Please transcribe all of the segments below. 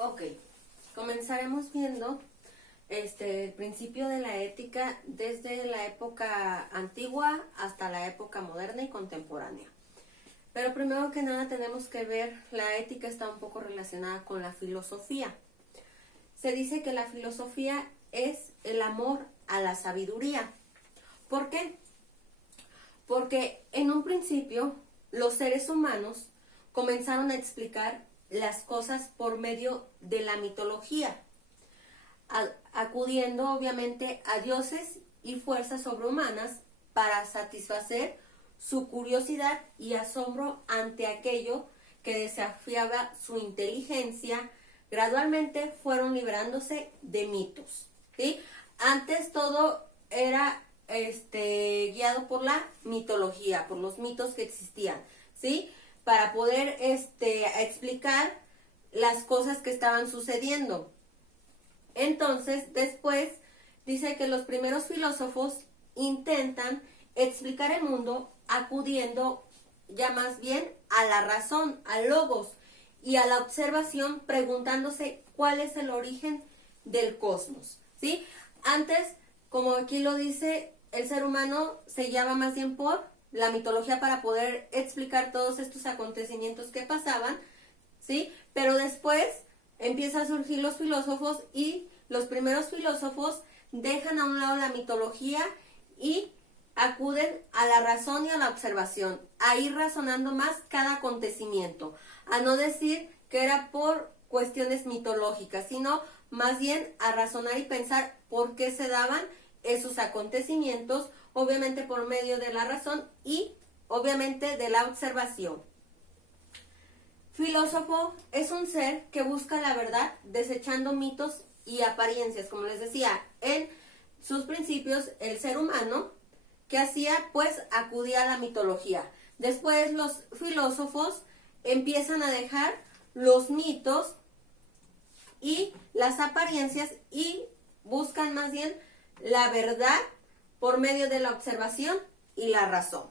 Ok, comenzaremos viendo el principio de la ética desde la época antigua hasta la época moderna y contemporánea. Pero primero que nada tenemos que ver, la ética está un poco relacionada con la filosofía. Se dice que la filosofía es el amor a la sabiduría. ¿Por qué? Porque en un principio los seres humanos comenzaron a explicar las cosas por medio de la mitología, acudiendo obviamente a dioses y fuerzas sobrehumanas para satisfacer su curiosidad y asombro ante aquello que desafiaba su inteligencia. Gradualmente fueron librándose de mitos, ¿sí? Antes todo era guiado por la mitología, por los mitos que existían, ¿sí? Para poder explicar las cosas que estaban sucediendo. Entonces, después dice que los primeros filósofos intentan explicar el mundo acudiendo ya más bien a la razón, al logos y a la observación, preguntándose cuál es el origen del cosmos, ¿sí? Antes, como aquí lo dice, el ser humano se guiaba más bien por la mitología para poder explicar todos estos acontecimientos que pasaban, ¿sí? Pero después empiezan a surgir los filósofos y los primeros filósofos dejan a un lado la mitología y acuden a la razón y a la observación, a ir razonando más cada acontecimiento, a no decir que era por cuestiones mitológicas, sino más bien a razonar y pensar por qué se daban esos acontecimientos, obviamente por medio de la razón y obviamente de la observación. Filósofo es un ser que busca la verdad desechando mitos y apariencias, como les decía, en sus principios el ser humano, ¿qué hacía? Pues acudía a la mitología. Después los filósofos empiezan a dejar los mitos y las apariencias y buscan más bien la verdad por medio de la observación y la razón.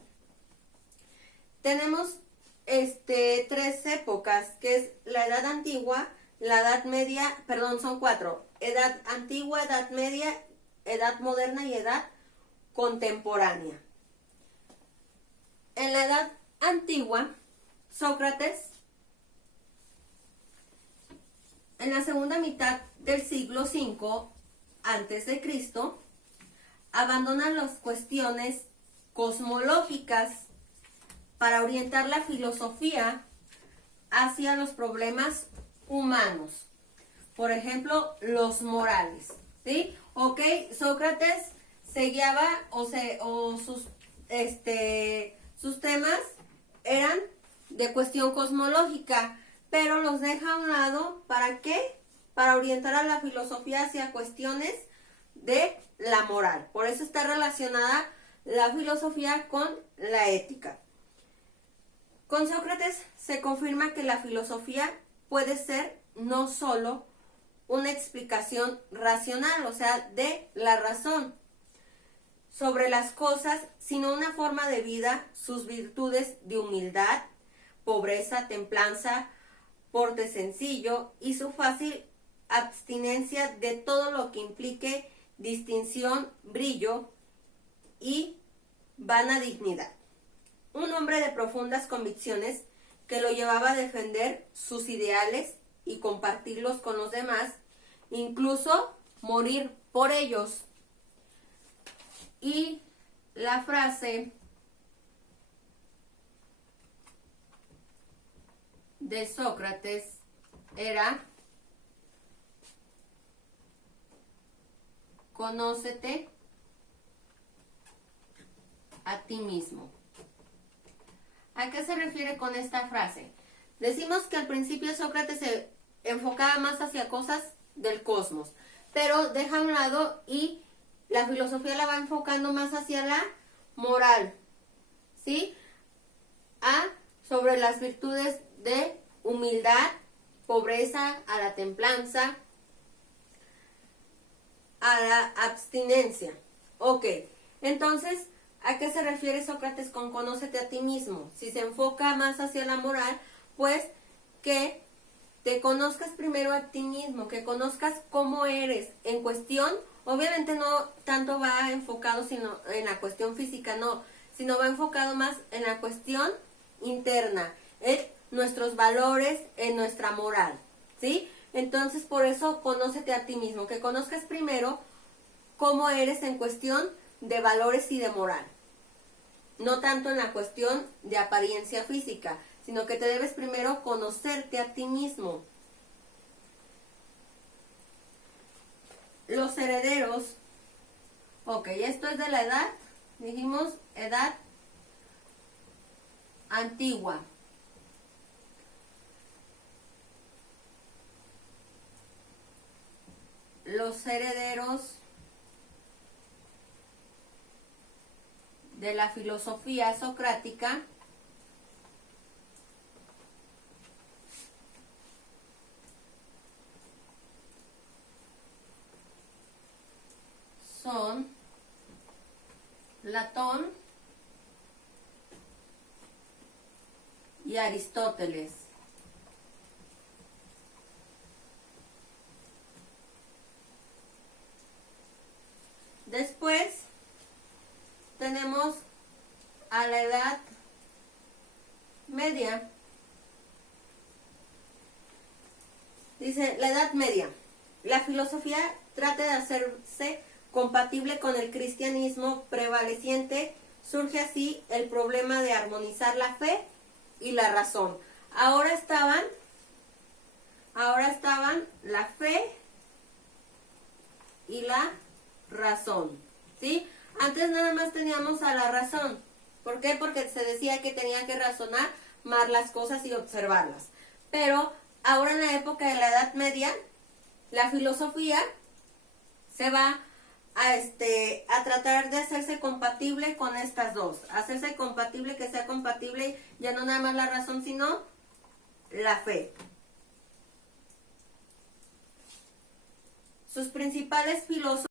Tenemos tres épocas, que es la edad antigua, la edad media, perdón, son cuatro: edad antigua, edad media, edad moderna y edad contemporánea. En la edad antigua, Sócrates, en la segunda mitad del siglo V antes de Cristo, abandona las cuestiones cosmológicas para orientar la filosofía hacia los problemas humanos. Por ejemplo, los morales, ¿sí? Ok, Sócrates se guiaba sus temas eran de cuestión cosmológica, pero los deja a un lado, ¿para qué? Para orientar a la filosofía hacia cuestiones de la moral. Por eso está relacionada la filosofía con la ética. Con Sócrates se confirma que la filosofía puede ser no solo una explicación racional, o sea, de la razón sobre las cosas, sino una forma de vida, sus virtudes de humildad, pobreza, templanza, porte sencillo y su fácil abstinencia de todo lo que implique distinción, brillo y vana dignidad. Un hombre de profundas convicciones que lo llevaba a defender sus ideales y compartirlos con los demás, incluso morir por ellos. Y la frase de Sócrates era: conócete a ti mismo. ¿A qué se refiere con esta frase? Decimos que al principio Sócrates se enfocaba más hacia cosas del cosmos, pero deja a un lado y la filosofía la va enfocando más hacia la moral, ¿sí? Sobre las virtudes de humildad, pobreza, a la templanza, a la abstinencia. Ok, entonces, ¿a qué se refiere Sócrates con conócete a ti mismo? Si se enfoca más hacia la moral, pues que te conozcas primero a ti mismo, que conozcas cómo eres en cuestión, obviamente no tanto va enfocado sino en la cuestión física, no, sino va enfocado más en la cuestión interna, en nuestros valores, en nuestra moral, ¿sí? Entonces por eso conócete a ti mismo, que conozcas primero cómo eres en cuestión de valores y de moral, no tanto en la cuestión de apariencia física, sino que te debes primero conocerte a ti mismo. Los herederos, ok, esto es de la edad, dijimos edad antigua. Los herederos de la filosofía socrática son Platón y Aristóteles. Después tenemos a la Edad Media. Dice, la Edad Media. La filosofía trata de hacerse compatible con el cristianismo prevaleciente. Surge así el problema de armonizar la fe y la razón. Ahora estaban la fe y la razón, ¿sí? Antes nada más teníamos a la razón. ¿Por qué? Porque se decía que tenía que razonar más las cosas y observarlas. Pero ahora en la época de la Edad Media, la filosofía se va a tratar de hacerse compatible con estas dos. Hacerse compatible, que sea compatible ya no nada más la razón, sino la fe. Sus principales filósofos